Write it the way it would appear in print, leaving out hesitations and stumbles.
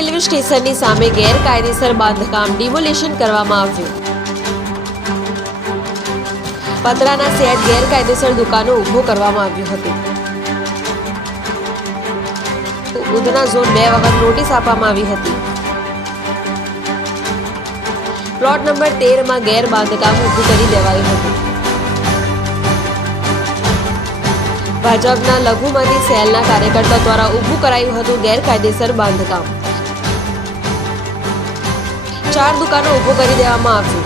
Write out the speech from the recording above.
Railway સ્ટેશનની સામે ગેરકાયદેસર બાંધકામ ડિમોલિશન કરવામાં આવ્યું। પતરાના સેટ ગેરકાયદેસર દુકાનો ઊભું કરવામાં આવ્યું હતું। ઉધના ઝોન 2 વખત નોટિસ આપવામાં આવી હતી। પ્લોટ નંબર 13 માં ગેરબાંધકામ ઊભું કરી દેવાયું હતું। ભાજપના લઘુમતી સેલના કાર્યકર્તા દ્વારા ઊભું કરાયું હતું ગેરકાયદેસર બાંધકામ। 4 દુકાનો ઊભું કરી દેવામાં આવ્યું।